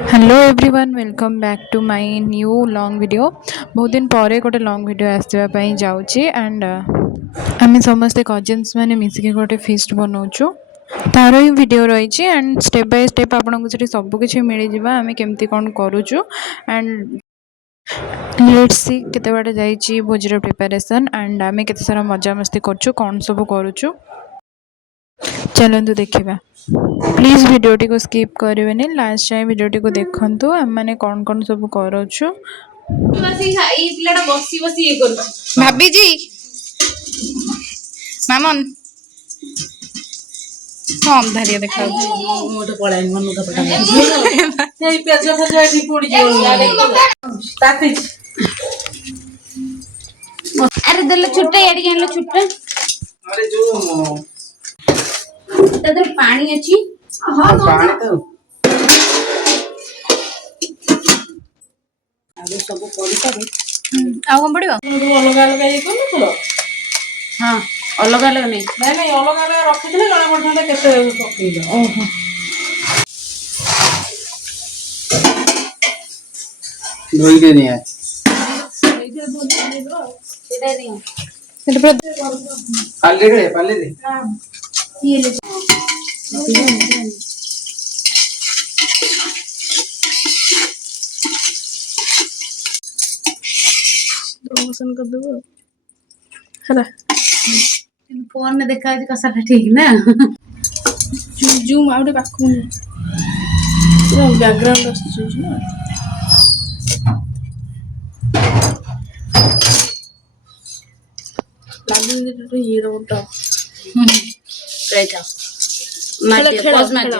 Hello everyone welcome back to my new long video. बहुत दिन पर गोटे लॉन्ग वीडियो आसवाई जाऊँगी एंड आम समस्ते कजिन्स मैंने मिसिक गोटे फीस्ट बनाऊँ तार ही वीडियो रही एंड स्टेप बाय स्टेप आपको से सबकि मिल जावा आम केमती कौन करुचु एंड लेट्स सी केते बाटे जाइए भोजर प्रिपरेशन एंड आम केते सारा मजा मस्ती करुचु कौन सब करुचु चलतु देखा। प्लीज वीडियोटी को स्किप करेंगे लास्ट टाइम वीडियोटी को देखु आम मैंने कौन कौन सब करुचु भाभी जी मामन हाँ अंधारिया देखा अरे दल छुट्टा याडी गेलो छुट्टा अरे जो तदर पानी अछि हां पानी तो आगे सब पड़ी करे आ कौन पड़िबो अलग अलग ये कोन तो हां अलग अलग नहीं नहीं नहीं अलग अलग रखिଥିଲେ जଣା पड़थांता केते पकेइलो ओहो धोई के नहीं है इधर नहीं पाले दे ये ले प्रमोशन कर देबो हला फोन में देखा कसा ठीक ना जूम आउटे पाखु पूरा बैकग्राउंड आछुछ ना लागुन तो ये रोटा राइट मार दे पॉज मार दे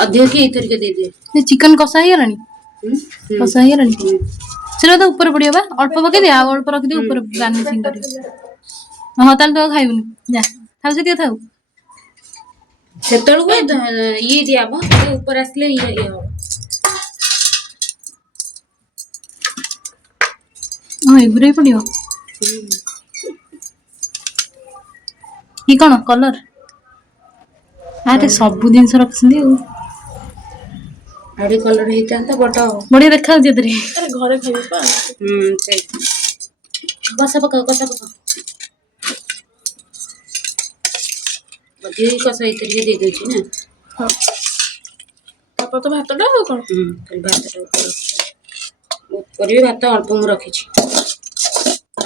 अधिक की इधर के दे दे चिकन कषा ही गलानी कषा ही गलानी चलो तो ऊपर पड़ियो बा अल्प पके दे आ अल्प रख दे ऊपर गार्निशिंग कर हां ताल तो खाइबनी जा थाउ से थाउ सेतळ को ये दिया बा ऊपर आसले ये हां एगुरे पड़ियो ये कौन कलर अरे सब दिन रखी आड़ी कलर हेता तो बटा बढ़िया देखा अरे घरे खाइबो पा से कसा पका अधिक कसा इधर के दे दे छी ना हां पापा तो भात डा हो कोन कल भात ऊपर भी भात अल्प मु रखी छी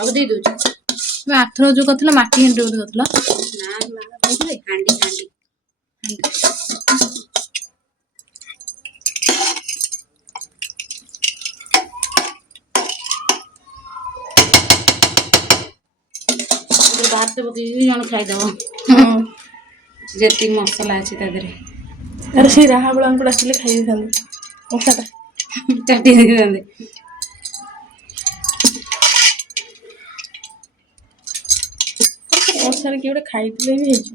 अब दे दो मैं आठर जो कथला माटी हंडी बोध कथला ना ना बुझले हांडी हांडी भात पकई जन खाई दबो जेती मसला अछि ता दरे अरे से राहा बळा को डाकिले खाइ थांदे ओसाटा चाटी दे दे ओसारे की ओडे खाइतले भी हेजो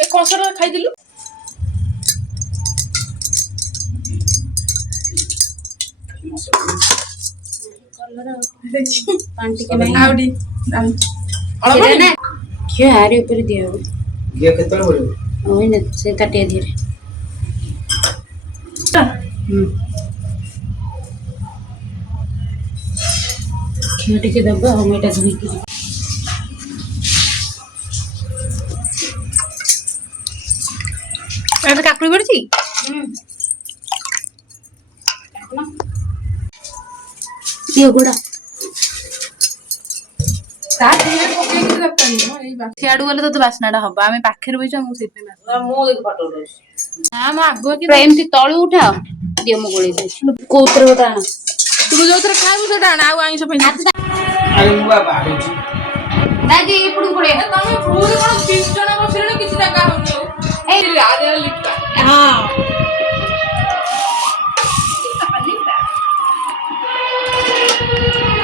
ए कोसरा खाइ दिलु पांटी के नहीं आउडी अलग ना क्यों आरे ऊपर दिया हो ये कितना बोलो ओइ न से काटे धीरे क्यों टिके दबा हम एटा धुई के अरे काकुड़ी पड़ची ये गुड़ा सियाडू गले तो बासनाटा हम आम पाखे बस आगुआ कि एमती तळु उठाओ दियो मो गोळी दे कोतर गोटा आना तू जो थरे खाइबु सेटा आना आ आइसो पैसा अरे मुआ बाडू छी दादी इपडू पड़े तमे पूरी कोन 30 जण बसिले किछि जागा होनी ए आरे लिखा हां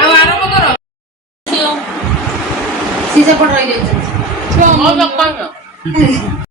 अब आरंभ करो सीधा पड़ रही जाई छो